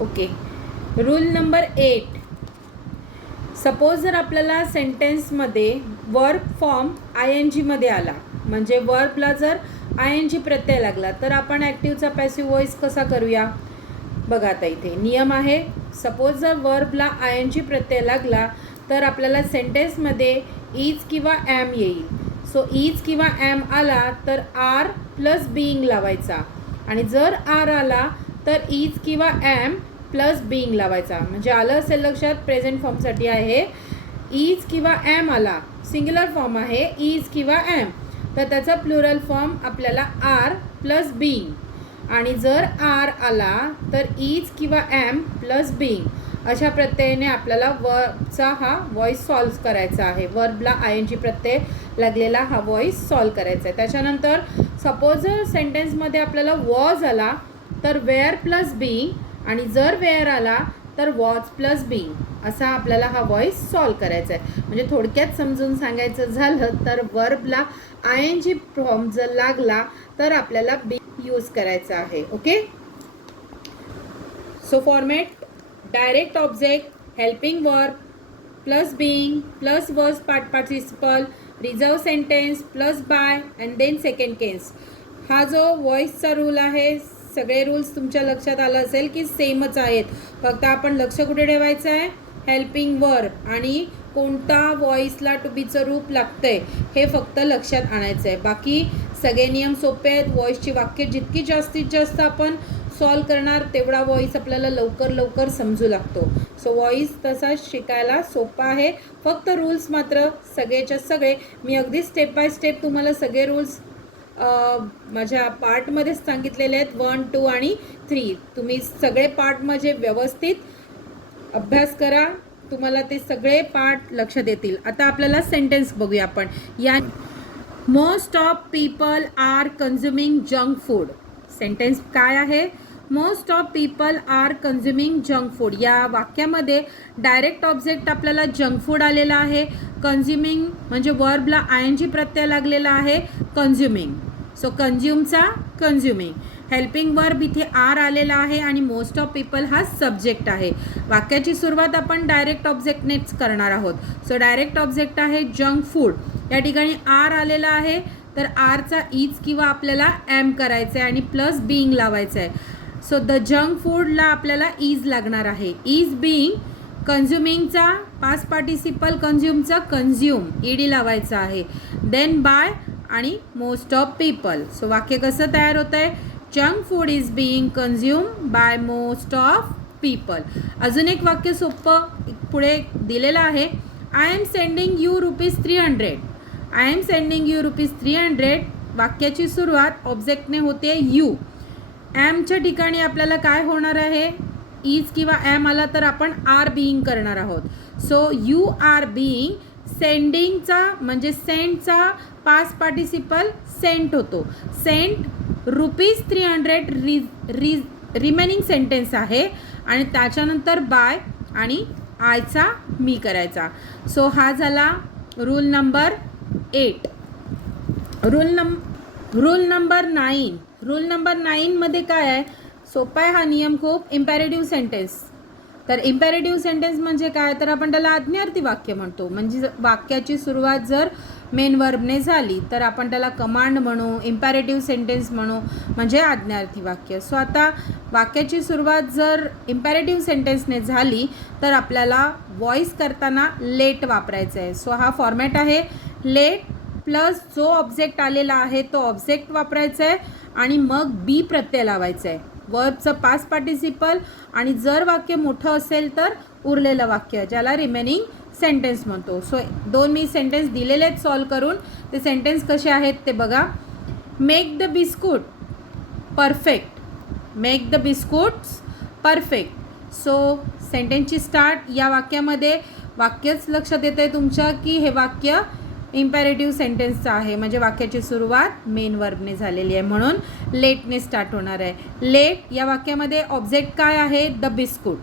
Okay. Rule number 8. Suppose जर आपल्याला सेंटेन्समध्ये verb form I N जीमध्ये आला, म्हणजे वर्बला जर आय एन जी प्रत्यय लागला, तर आपण ॲक्टिव्हचा पॅसिव्ह वॉइस कसा करूया बघा. आता इथे नियम आहे. सपोज जर वर्बला आय एन जी प्रत्यय लागला तर आपल्याला सेंटेन्समध्ये इज किंवा ॲम येईल. सो इज किंवा ॲम आला तर आर प्लस बीइंग लावायचा, आणि जर आर आला तर इज किंवा ॲम प्लस बीइंग लावायचा. म्हणजे आलं असेल लक्षात. प्रेझेंट फॉर्मसाठी आहे. इज किंवा ॲम आला, सिंग्युलर फॉर्म आहे इज किंवा ॲम, तर त्याचा प्लुरल फॉर्म आपल्याला आर प्लस बीइंग. आणि जर आर आला तर इज किंवा ॲम प्लस बीइंग अशा प्रत्ययाने आपल्याला वर्बचा हा वॉइस सॉल्व करायचा आहे. वर्बला आय एन जी प्रत्यय लागलेला हा वॉइस सॉल्व करायचा आहे. त्याच्यानंतर सपोज जर सेंटेन्समध्ये आपल्याला वॉज आला तर वेअर प्लस बीइंग, आणि जर वेअर आला तर वॉज प्लस बीइंग असा आपल्याला हा वॉइस सॉल्व करायचा आहे. म्हणजे थोडक्यात समजून सांगायचं झालं तर वर्बला आय एन जी फॉर्म जर लागला तर आपल्याला बी यूज करायचा आहे. Okay. So format direct object, helping verb plus being plus verb part participle, reserve sentence plus by and then second case. हा जो वॉइसचा रूल आहे, सगळे रूल्स तुमच्या लक्षात आलं असेल की सेमच आहेत. फक्त आपण लक्ष कुठे ठेवायचं आहे, हेल्पिंग वर्ब आणि कोणता वॉइसला टू बीचं रूप लागतंय हे फक्त लक्षात आणायचं आहे. बाकी सगळे नियम सोपे आहेत. वॉइसची वाक्य जितकी जास्तीत जास्त आपण सॉल्व करणार तेवढा वॉइस आपल्याला लवकर समजू लागतो. सो वॉइस तसा शिकायला सोपा आहे. फक्त रूल्स मात्र सगळेच्या सगळे मी अगदी स्टेप बाय स्टेप तुम्हाला सगळे रूल्स माझ्या पार्टमध्येच सांगितलेले आहेत. 1, 2 आणि 3. तुम्ही सगळे पार्ट म्हणजे व्यवस्थित अभ्यास करा, तुम्हाला ते सगळे पार्ट लक्षात येतील. आता आपल्याला सेंटेन्स बघूया आपण. या most of people are consuming junk food. Sentence काय आहे? Most of people are consuming junk food. या वाक्यामध्ये डायरेक्ट ऑब्जेक्ट आपल्याला जंक फूड आलेला आहे. कन्झ्युमिंग म्हणजे वर्बला आय एन जी प्रत्यय लागलेला आहे कन्झ्युमिंग. सो कन्झ्युमचा कन्झ्युमिंग. हेल्पिंग वर्ब इथे आर आलेला आहे आणि मोस्ट ऑफ पीपल हा सब्जेक्ट आहे. वाक्याची सुरुवात आपण डायरेक्ट ऑब्जेक्टनेच करणार आहोत. सो डायरेक्ट ऑब्जेक्ट आहे जंक फूड. या ठिकाणी आर आलेला आहे तर आरचा इज किंवा आपल्याला ॲम करायचं आहे आणि प्लस बीइंग लावायचं आहे. सो द जंक फूडला आपल्याला इज लागणार आहे. इज बीइंग कन्झ्युमिंगचा पास्ट पार्टिसिपल कन्झ्युमचा कन्झ्युम ईडी लावायचा आहे. देन बाय आणि मोस्ट ऑफ पीपल. सो वाक्य कसं तयार होतं आहे? Junk food is being consume by most of people. अजून एक वाक्य सोपं पुढे दिलेलं आहे. I am sending you ₹300. I am sending you ₹300. वाक्याची सुरुवात ऑब्जेक्टने होते यू. ॲमच्या ठिकाणी आपल्याला काय होणार आहे? इज किंवा ॲम आला तर आपण आर बीइंग करणार आहोत. So you are being. सेंडिंगचा म्हणजे सेंडचा पास्ट पार्टिसिपल सेंट होतो. सेंट ₹300 रिमेनिंग सेंटेन्स आहे आणि त्याच्यानंतर बाय आणि आयचा मी करायचा. सो हा झाला rule number 8. Rule number 9. Rule number 9मध्ये काय आहे? सोपा आहे हा नियम खूप. Imperative sentence. तर इम्पॅरेटिव्ह सेंटेन्स म्हणजे काय? तर आपण त्याला आज्ञार्थी वाक्य म्हणतो. म्हणजे वाक्याची सुरुवात जर मेन वर्बने झाली तर आपण त्याला कमांड म्हणू, इम्पॅरेटिव्ह सेंटेन्स म्हणू, म्हणजे आज्ञार्थी वाक्य. सो आता वाक्याची सुरुवात जर इम्पॅरेटिव्ह सेंटेन्सने झाली तर आपल्याला वॉइस करताना लेट वापरायचं आहे. सो हा फॉर्मॅट आहे. लेट प्लस जो ऑब्जेक्ट आलेला आहे तो ऑब्जेक्ट वापरायचा आहे आणि मग बी प्रत्यय लावायचं आहे. वर्बचं पास्ट पार्टिसिपल आणि जर वाक्य मोठं असेल तर उरलेलं वाक्य, ज्याला रिमेनिंग सेंटेन्स म्हणतो. सो 2 मी सेंटेन्स दिलेले आहेत सॉल्व करून. ते सेंटेन्स कसे आहेत ते बघा. Make the biscuit perfect. Make the biscuits perfect. So सेंटेन्सची स्टार्ट या वाक्यामध्ये वाक्यच लक्षात येतं आहे तुमच्या की हे वाक्य इम्पॅरेटिव्ह सेंटेन्सचं आहे. म्हणजे वाक्याची सुरुवात मेन वर्बने झालेली आहे म्हणून लेटने स्टार्ट होणार आहे. लेट या वाक्यामध्ये ऑब्जेक्ट काय आहे? The biscuit.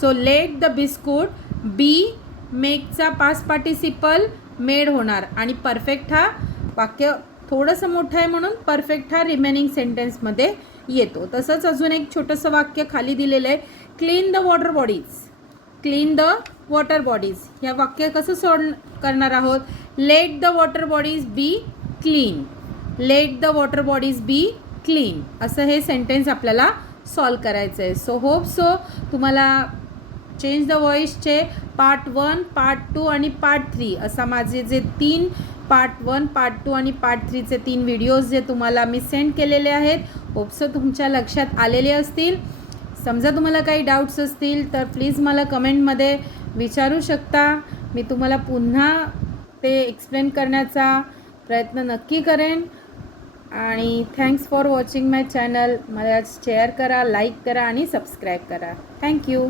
So let the biscuit be. मेकचा पास्ट पार्टिसिपल मेड होणार आणि परफेक्ट हा वाक्य थोडंसं मोठं आहे म्हणून परफेक्ट हा रिमेनिंग सेंटेन्समध्ये येतो. तसंच अजून एक छोटंसं वाक्य खाली दिलेलं आहे, clean the water bodies. Clean the water bodies या वाक्य कसं करणार आहोत, let the water bodies B clean. Let the water bodies B clean असं हे सेंटेन्स आपल्याला सॉल्व करायचं आहे. सो होप सो तुम्हाला चेंज द व्हॉइसचे पार्ट 1, पार्ट 2 आणि पार्ट 3 असा माझे जे 3 पार्ट 1, पार्ट 2 आणि पार्ट 3चे 3 व्हिडिओज जे तुम्हाला मी सेंड केलेले आहेत, होपसो तुमच्या लक्षात आलेले असतील. समजा तुम्हाला काही डाऊट्स असतील तर प्लीज मला कमेंटमध्ये विचारू शकता. मी तुम्हाला पुन्हा ते एक्सप्लेन करण्याचा प्रयत्न नक्की करेन. आणि thanks for watching my channel. मला शेअर करा, लाईक करा आणि सबस्क्राईब करा. थँक्यू.